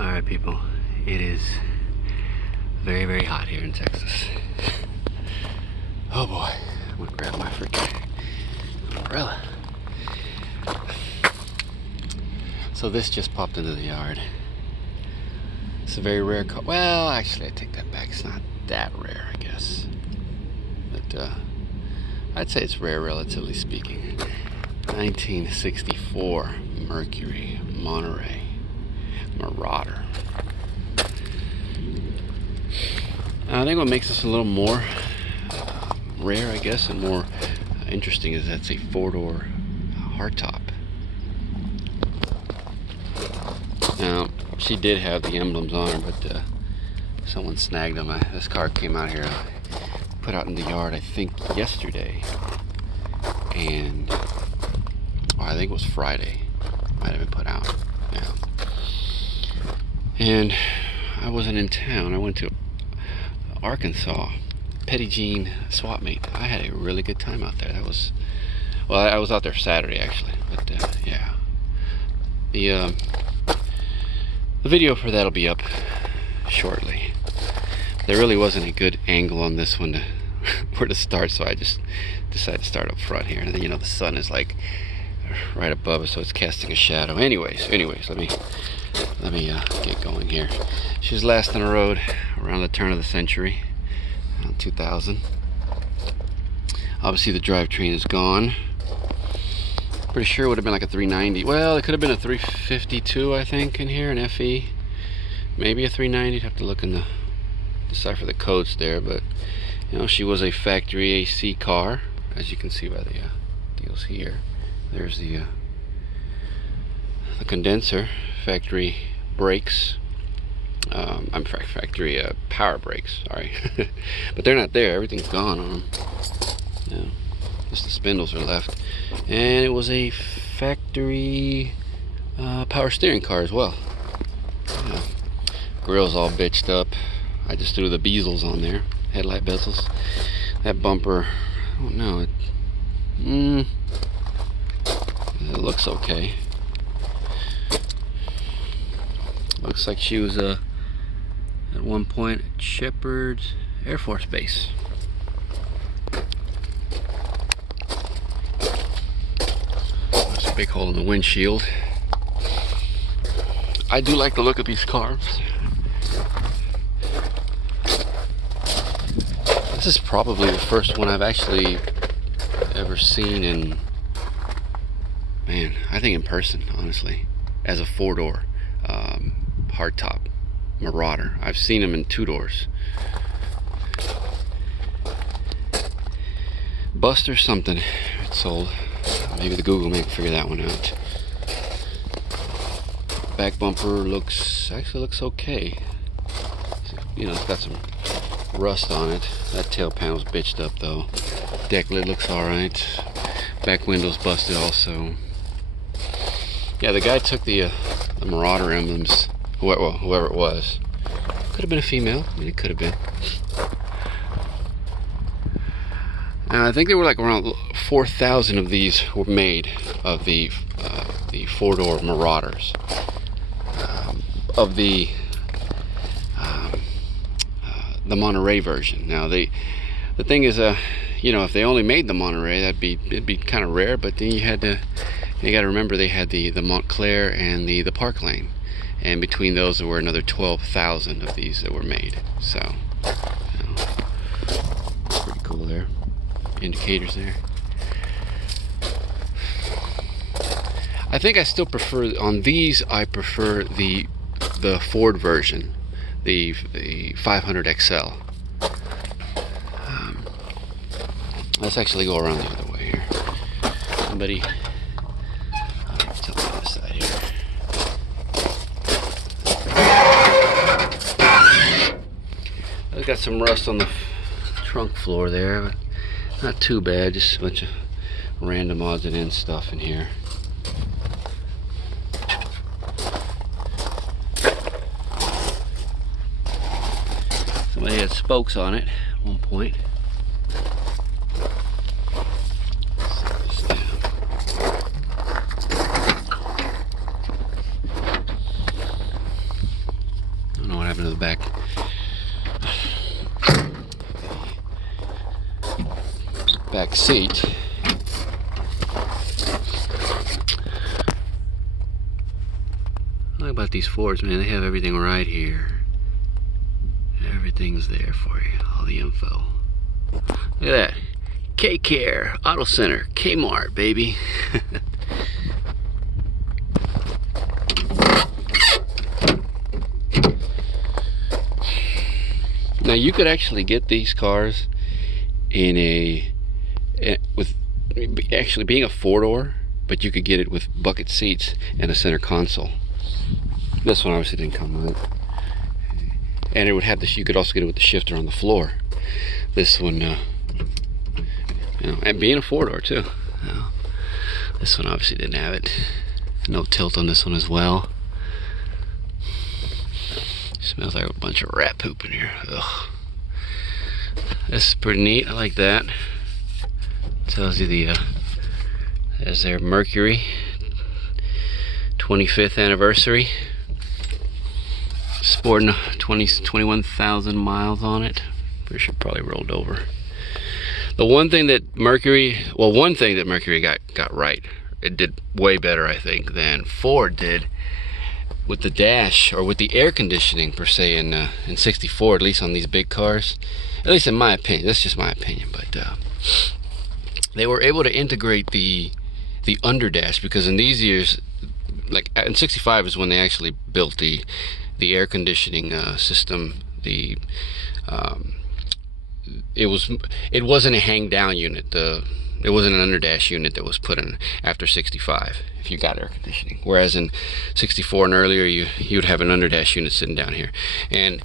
Alright people, it is very, very hot here in Texas. Oh boy, I'm gonna grab my freaking umbrella. So this just popped into the yard. It's a very rare car. Well, actually I take that back, it's not that rare I guess. But I'd say it's rare relatively speaking. 1964 Mercury Monterey Marauder. I think what makes this a little more rare, I guess, and more interesting is that's a four-door hardtop. Now, she did have the emblems on her, but someone snagged them. This car came out here, put out in the yard, I think yesterday, and I think it was Friday. Might have been put out. Yeah. And I wasn't in town. I went to Arkansas, Petty Jean swap meet. I had a really good time out there. That was, well, I was out there Saturday actually, but yeah. The video for that'll be up shortly. There really wasn't a good angle on this one to where to start, so I just decided to start up front here. And then, you know, the sun is like right above us, so it's casting a shadow. Anyways, let me get going here. She was last on the road around the turn of the century, 2000. Obviously the drivetrain is gone. Pretty sure it would have been like a 390. Well, it could have been a 352, I think, in here, an FE. Maybe a 390. You'd have to look in the decipher the codes there, but you know, she was a factory AC car, as you can see by the deals here. There's the condenser, factory brakes. I'm factory power brakes, sorry. But they're not there, everything's gone on them. Yeah, just the spindles are left. And it was a factory power steering car as well. Yeah. Grill's all bitched up. I just threw the bezels on there, headlight bezels. That bumper, I don't know, it looks okay. Looks like she was at one point at Shepherd's Air Force Base. There's a big hole in the windshield. I do like the look of these cars. This is probably the first one I've actually ever seen in, man, I think in person, honestly, as a four-door hardtop Marauder. I've seen them in two doors. Buster something it sold. Maybe the Google may figure that one out. Back bumper actually looks okay. You know, it's got some rust on it. That tail panel's bitched up though. Deck lid looks alright. Back window's busted also. Yeah, the guy took the Marauder emblems, whoever it was. Could have been a female. I mean, it could have been. I think there were like around 4,000 of these were made of the four-door Marauders. Of the Monterey version. Now the thing is, you know, if they only made the Monterey, it'd be kind of rare. But then you got to remember they had the Montclair and the Park Lane, and between those there were another 12,000 of these that were made. So, you know, pretty cool there. Indicators there. I think I still prefer on these. I prefer the Ford version, the 500 XL. Let's actually go around the other way here. Somebody, tell me on this side here. I've got some rust on the trunk floor there, but not too bad. Just a bunch of random odds and ends stuff in here. Somebody had spokes on it at one point. into the back seat. What about these Fords, man? They have everything right here. Everything's there for you, all the info. Look at that. K-Care, Auto Center, Kmart, baby. Now you could actually get these cars in with actually being a four-door, but you could get it with bucket seats and a center console. This one obviously didn't come with it. And it would have this, you could also get it with the shifter on the floor. This one, you know, and being a four-door too. You know, this one obviously didn't have it. No tilt on this one as well. Smells like a bunch of rat poop in here. Ugh. This is pretty neat. I like that. Tells you the there's their Mercury 25th anniversary. Sporting 21,000 miles on it. Pretty sure probably rolled over. The one thing that Mercury got right, it did way better, I think, than Ford did with the dash, or with the air conditioning per se, in 64, at least on these big cars. At least in my opinion. That's just my opinion. But they were able to integrate the underdash, because in these years, like in 65 is when they actually built the air conditioning system. It wasn't a hang down unit. It wasn't an underdash unit that was put in after 65 if you got air conditioning. Whereas in 64 and earlier, you would have an underdash unit sitting down here. And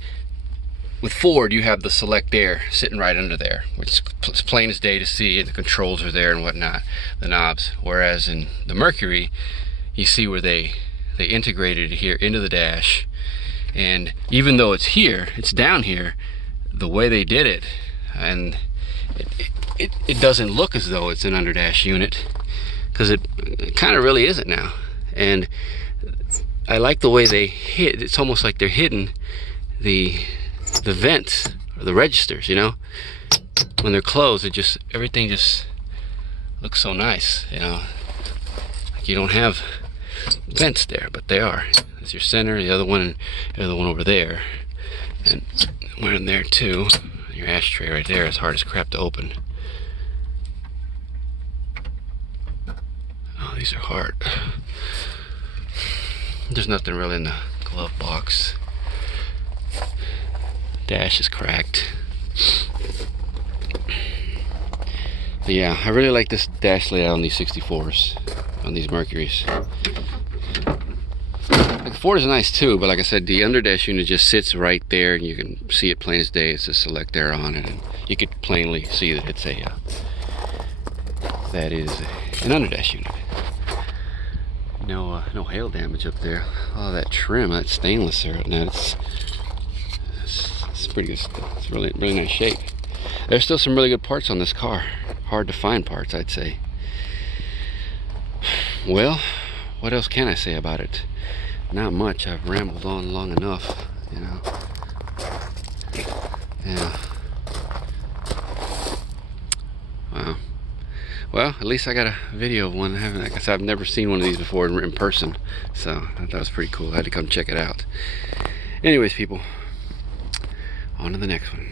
with Ford, you have the select air sitting right under there, which is plain as day to see, and the controls are there and whatnot, the knobs. Whereas in the Mercury, you see where they integrated it here into the dash. And even though it's here, it's down here, the way they did it, and it doesn't look as though it's an underdash unit, because it kind of really isn't now. And I like the way they hit. It's almost like they're hitting the vents or the registers, you know. When they're closed, everything just looks so nice, you know. Like you don't have vents there, but they are. There's your center, the other one over there, and one in there too. Your ashtray right there is hard as crap to open. Oh, these are hard. There's nothing really in the glove box. Dash is cracked. But yeah, I really like this dash layout on these 64s, on these Mercuries. Like Ford is nice too, but like I said, the underdash unit just sits right there, and you can see it plain as day. It's a select air on it, and you could plainly see that it's that is an underdash unit. No hail damage up there. Oh, that trim, that stainless there, and it's pretty good stuff. It's really nice shape. There's still some really good parts on this car. Hard to find parts, I'd say. Well, what else can I say about it? Not much. I've rambled on long enough, you know. Yeah. Wow. Well, at least I got a video of one. Like I said, I've never seen one of these before in person, so I thought that was pretty cool. I had to come check it out. Anyways, people, on to the next one.